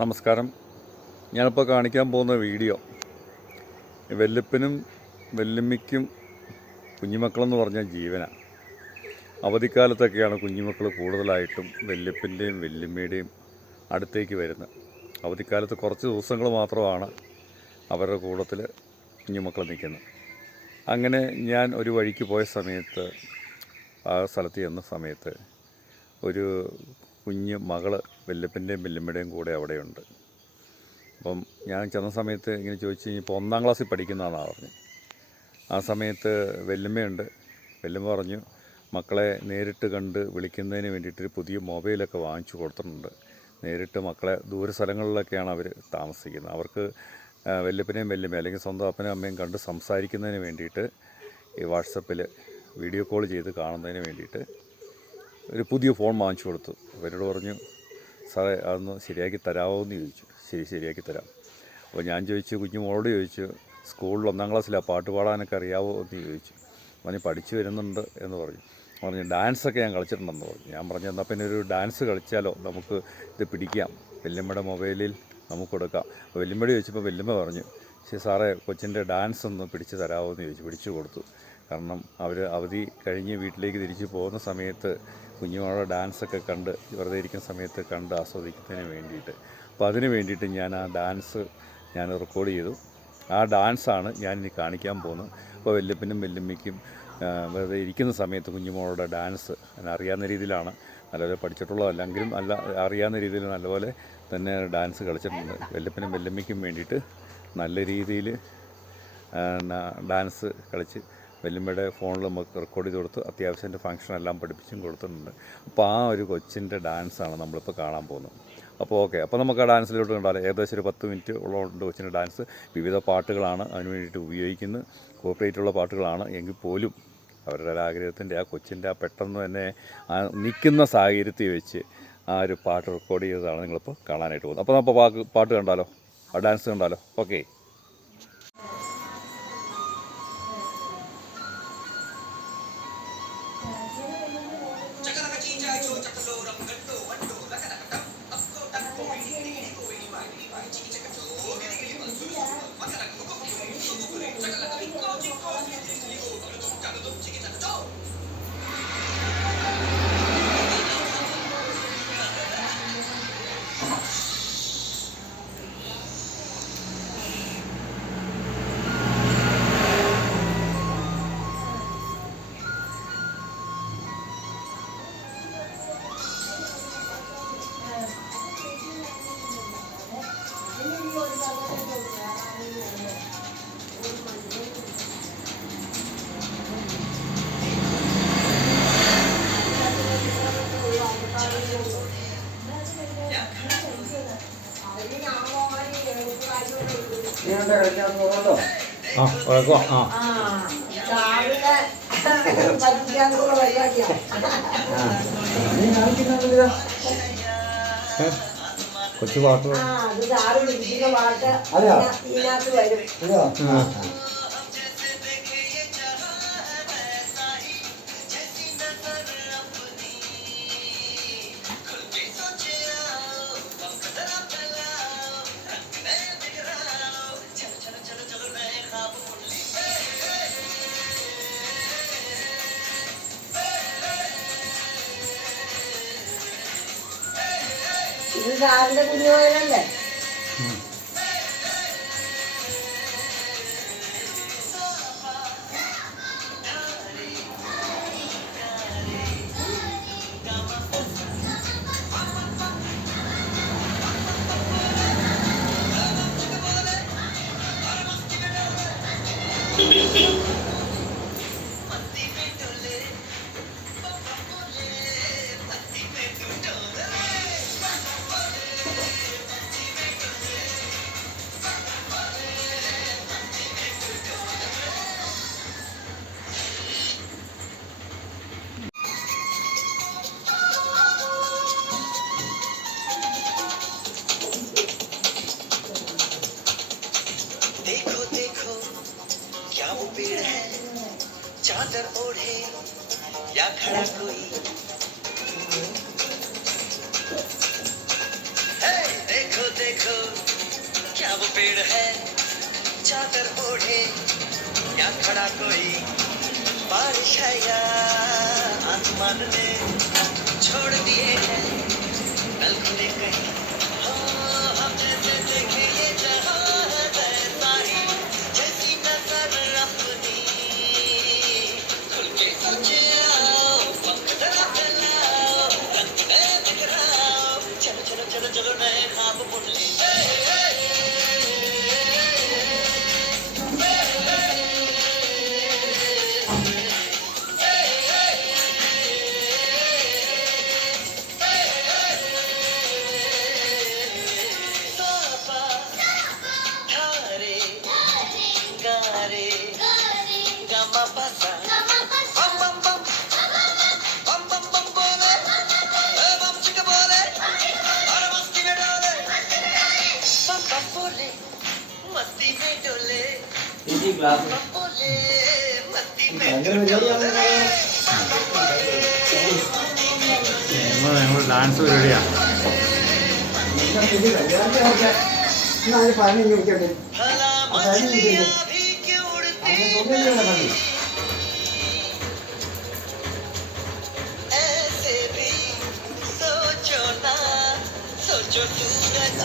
നമസ്കാരം. ഞാനിപ്പോൾ കാണിക്കാൻ പോകുന്ന വീഡിയോ വല്യപ്പനും വല്യമ്മയ്ക്കും കുഞ്ഞുമക്കളെന്ന് പറഞ്ഞാൽ ജീവനാണ്. അവധിക്കാലത്തൊക്കെയാണ് കുഞ്ഞുമക്കൾ കൂടുതലായിട്ടും വല്യപ്പൻ്റെയും വല്യമ്മയുടെയും അടുത്തേക്ക് വരുന്നത്. അവധിക്കാലത്ത് കുറച്ച് ദിവസങ്ങൾ മാത്രമാണ് അവരുടെ കൂട്ടത്തിൽ കുഞ്ഞുമക്കൾ നിൽക്കുന്നത്. അങ്ങനെ ഞാൻ ഒരു വഴിക്ക് പോയ സമയത്ത്, ആ സ്ഥലത്ത് ചെന്ന സമയത്ത് ഒരു കുഞ്ഞ് മകള് വല്യപ്പൻ്റെയും വല്യമ്മയുടെയും കൂടെ അവിടെയുണ്ട്. അപ്പം ഞാൻ ചെന്ന സമയത്ത് ഇങ്ങനെ ചോദിച്ചു, ഇപ്പോൾ 1ാം ക്ലാസ്സിൽ പഠിക്കുന്നതാണെന്നാണ് പറഞ്ഞു. ആ സമയത്ത് വല്യമ്മയുണ്ട്. വല്യമ്മ പറഞ്ഞു, മക്കളെ നേരിട്ട് കണ്ട് വിളിക്കുന്നതിന് വേണ്ടിയിട്ടൊരു പുതിയ മൊബൈലൊക്കെ വാങ്ങിച്ചു കൊടുത്തിട്ടുണ്ട്. നേരിട്ട് മക്കളെ ദൂര സ്ഥലങ്ങളിലൊക്കെയാണ് അവർ താമസിക്കുന്നത്. അവർക്ക് വല്യപ്പനെയും വല്യമ്മയും അല്ലെങ്കിൽ സ്വന്തം അപ്പനും അമ്മയും കണ്ട് സംസാരിക്കുന്നതിന് വേണ്ടിയിട്ട് ഈ വാട്സപ്പിൽ വീഡിയോ കോൾ ചെയ്ത് കാണുന്നതിന് വേണ്ടിയിട്ട് ഒരു പുതിയ ഫോൺ വാങ്ങിച്ചു കൊടുത്തു. അവരോട് പറഞ്ഞു, സാറേ അതൊന്ന് ശരിയാക്കി തരാമോ എന്ന് ചോദിച്ചു. ശരിയാക്കി തരാം. അപ്പോൾ ഞാൻ ചോദിച്ചു, കുഞ്ഞുമോളോട് ചോദിച്ചു, സ്കൂളിൽ 1ാം ക്ലാസ്സിലാണ് പാട്ട് പാടാനൊക്കെ അറിയാമോ എന്ന് ചോദിച്ചു. പറഞ്ഞു പഠിച്ചു വരുന്നുണ്ട് എന്ന് പറഞ്ഞു. ഡാൻസൊക്കെ ഞാൻ കളിച്ചിട്ടുണ്ടെന്ന് പറഞ്ഞു. ഞാൻ പറഞ്ഞു, എന്നാൽ പിന്നെ ഒരു ഡാൻസ് കളിച്ചാലോ, നമുക്ക് ഇത് പിടിക്കാം, വല്യമ്മയുടെ മൊബൈലിൽ നമുക്ക് കൊടുക്കാം. അപ്പോൾ വല്യമ്മയോട് ചോദിച്ചപ്പോൾ വല്യമ്മ പറഞ്ഞു, ശരി സാറേ, കൊച്ചിൻ്റെ ഡാൻസ് ഒന്ന് പിടിച്ച് തരാമോ എന്ന് ചോദിച്ചു. പിടിച്ചു കൊടുത്തു. കാരണം അവർ അവധി കഴിഞ്ഞ് വീട്ടിലേക്ക് തിരിച്ചു പോകുന്ന സമയത്ത് കുഞ്ഞുമോളുടെ ഡാൻസൊക്കെ കണ്ട് വെറുതെ ഇരിക്കുന്ന സമയത്ത് കണ്ട് ആസ്വദിക്കുന്നതിന് വേണ്ടിയിട്ട്. അപ്പോൾ അതിന് വേണ്ടിയിട്ട് ഞാൻ ആ ഡാൻസ് റെക്കോർഡ് ചെയ്തു. ആ ഡാൻസാണ് ഞാനിനി കാണിക്കാൻ പോകുന്നത്. അപ്പോൾ വല്യപ്പനും വല്യമ്മയ്ക്കും വെറുതെ ഇരിക്കുന്ന സമയത്ത് കുഞ്ഞുമോളുടെ ഡാൻസ് അറിയാവുന്ന രീതിയിലാണ്, നല്ലപോലെ പഠിച്ചിട്ടുള്ളതല്ലെങ്കിലും അറിയാവുന്ന രീതിയിൽ നല്ലപോലെ തന്നെ ഡാൻസ് കളിച്ചിട്ടുണ്ട്. വല്യപ്പനും വല്യമ്മയ്ക്കും വേണ്ടിയിട്ട് നല്ല രീതിയിൽ ഡാൻസ് കളിച്ച് വല്യമ്മയുടെ ഫോണിൽ നമുക്ക് റെക്കോർഡ് ചെയ്ത് കൊടുത്ത് അത്യാവശ്യം എൻ്റെ ഫംഗ്ഷനെല്ലാം പഠിപ്പിച്ചും കൊടുത്തിട്ടുണ്ട്. അപ്പോൾ ആ ഒരു കൊച്ചിൻ്റെ ഡാൻസാണ് നമ്മളിപ്പോൾ കാണാൻ പോകുന്നത്. അപ്പോൾ ഓക്കെ, അപ്പോൾ നമുക്ക് ആ ഡാൻസിലോട്ട് കണ്ടാലോ. ഏകദേശം ഒരു 10 മിനിറ്റ് ഉള്ളതുകൊണ്ട് കൊച്ചിൻ്റെ ഡാൻസ്. വിവിധ പാട്ടുകളാണ് അതിന് വേണ്ടിയിട്ട് ഉപയോഗിക്കുന്നത്, കോപ്പറേറ്റുള്ള പാട്ടുകളാണ്. എങ്കിൽ പോലും അവരുടെ ആഗ്രഹത്തിൻ്റെ ആ കൊച്ചിൻ്റെ ആ പെട്ടെന്ന് തന്നെ ആ നിൽക്കുന്ന സാഹചര്യത്തിൽ വെച്ച് ആ ഒരു പാട്ട് റെക്കോർഡ് ചെയ്തതാണ് നിങ്ങളിപ്പോൾ കാണാനായിട്ട് പോകുന്നത്. അപ്പോൾ നമുക്ക് പാട്ട് കണ്ടാലോ, ആ ഡാൻസ് കണ്ടാലോ. ഓക്കെ. കൊച്ചു പാട്ട് ഇത് സാറിന്റെ കുഞ്ഞുമോനല്ലേ? क्या वो पेड़ है चादर ओढ़े या खड़ा कोई देखो देखो वो पेड़ है चादर ओढ़े या खड़ा कोई बारिश है या आसमान ने छोड़ दिए हैं कल खुले कहीं हो हम जैसे देखे ये जहां है वैसा ही जैसी नजर अपनी खुल के सोचे आओ पंख जरा फैलाओ रंग नए बिखराओ चलो चलो चलो चलो नए ख्वाब बुन ले सापा धारे गारे गामा पासा बम बम बम बम बम बम बोले बम चिक बोले अरे मस्ती में डोले बम बम बोले मस्ती में डोले बम बोले मस्ती में डोले നമ്മൾ ഡാൻസ് പരിപാടിയാണ്. भला मछलियाँ भी क्यों उड़ती नहीं ऐसे भी सोचो ना सोचो सूरज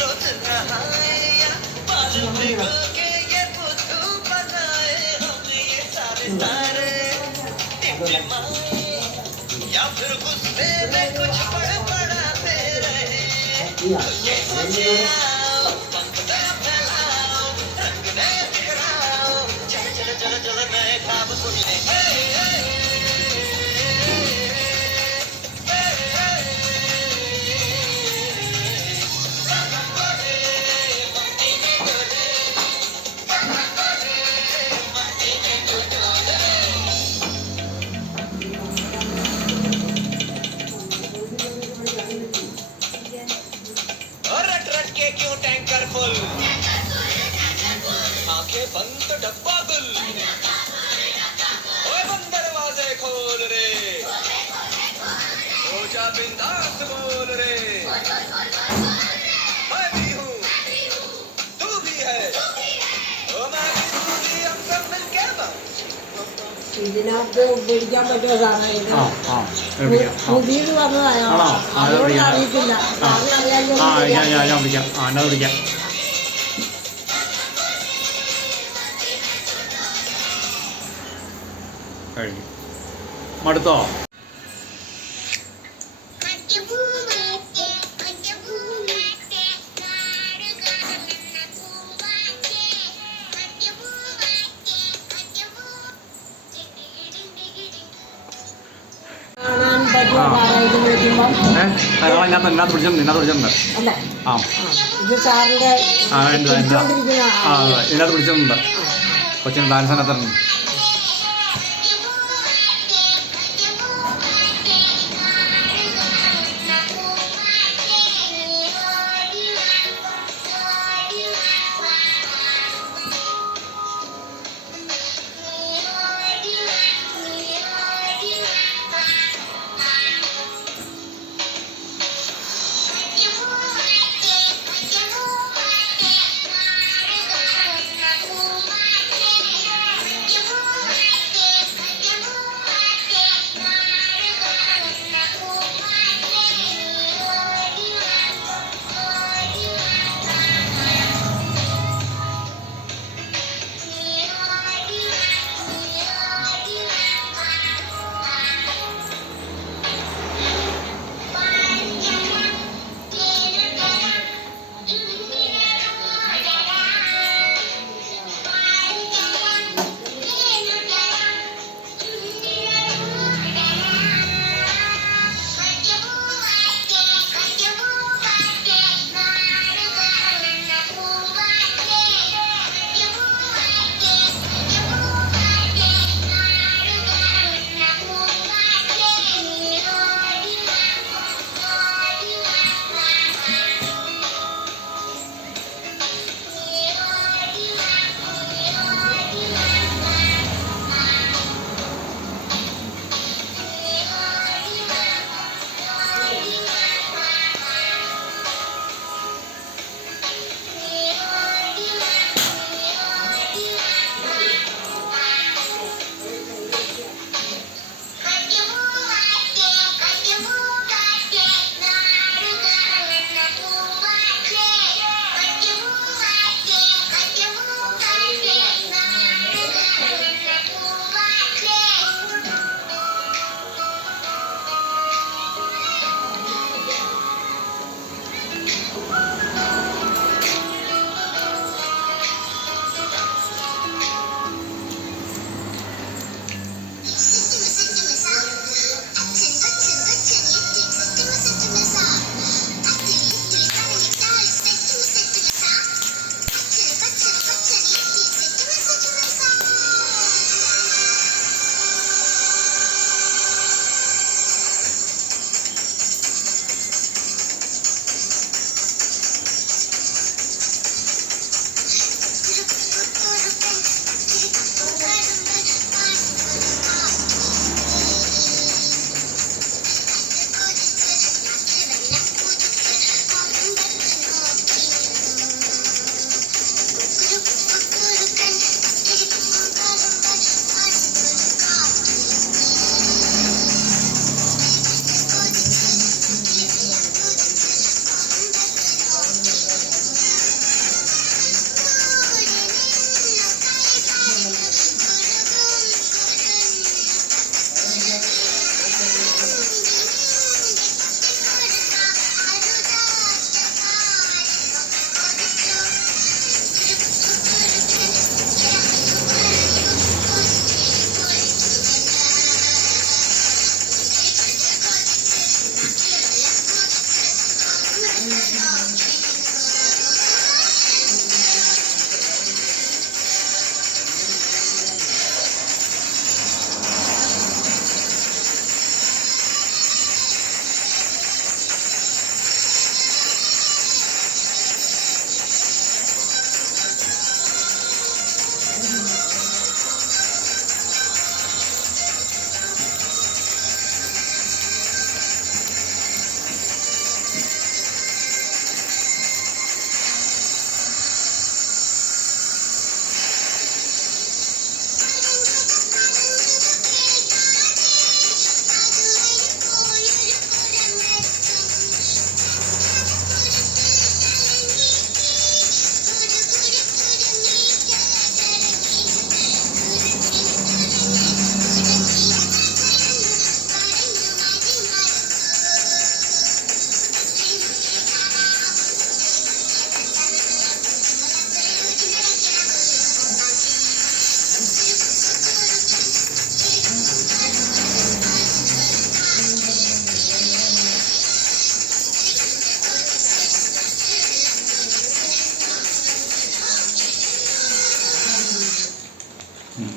रोज नहाए या बाल भिगो के ये बुद्धू बनाए हम ये सारे सारे टिमटिमाए या फिर गुस्से में कुछ बड़बड़ाते रहे ये सोचे आओ पंख नए फैलाओ रंग नए बिखराओ चलो चलो चलो चलो नए ख्वाब बुन ले और रट रट के क्यों टैंकर फुल आंखें बंद तो डब्बा गुल ओए बंद दरवाजे खोल रे हो जा बिंदास बोल रे मैं भी हूँ तू भी है ओ मैं भी तू भी हम सब मिलके बस ഇതിനകത്ത് പിടിക്കാൻ പറ്റുമോ സാറേ ഇത് ആ ആ വിളിക്കാം. പുതിയത് വന്നതായോ ആണോ? ആ, അത് അതുകൊണ്ട് വിളിക്കാം. അറിയത്തില്ല സാറിന് അറിയാമെങ്കിൽ ആ ഒന്ന് ഞാൻ വിളിക്കാം. ആ എന്നാ വിളിക്കാം. കഴിഞ്ഞു. മടുത്തോ? കാണാൻ പറ്റുമോ സാറേ ഇത് വിളിക്കുമ്പം ഇതിനകത്ത് പിടിച്ചിട്ടുണ്ട്. അല്ലേ ആ ഇത് സാറിൻ്റെ ആ എന്താ പിടിച്ചോണ്ടിരിക്കുന്ന ആ ഇതിനകത്ത് പിടിച്ചിട്ടുണ്ട്. കൊച്ചിന് ഡാൻസിനകത്തുണ്ട്. You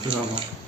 ഇത് കാണാം.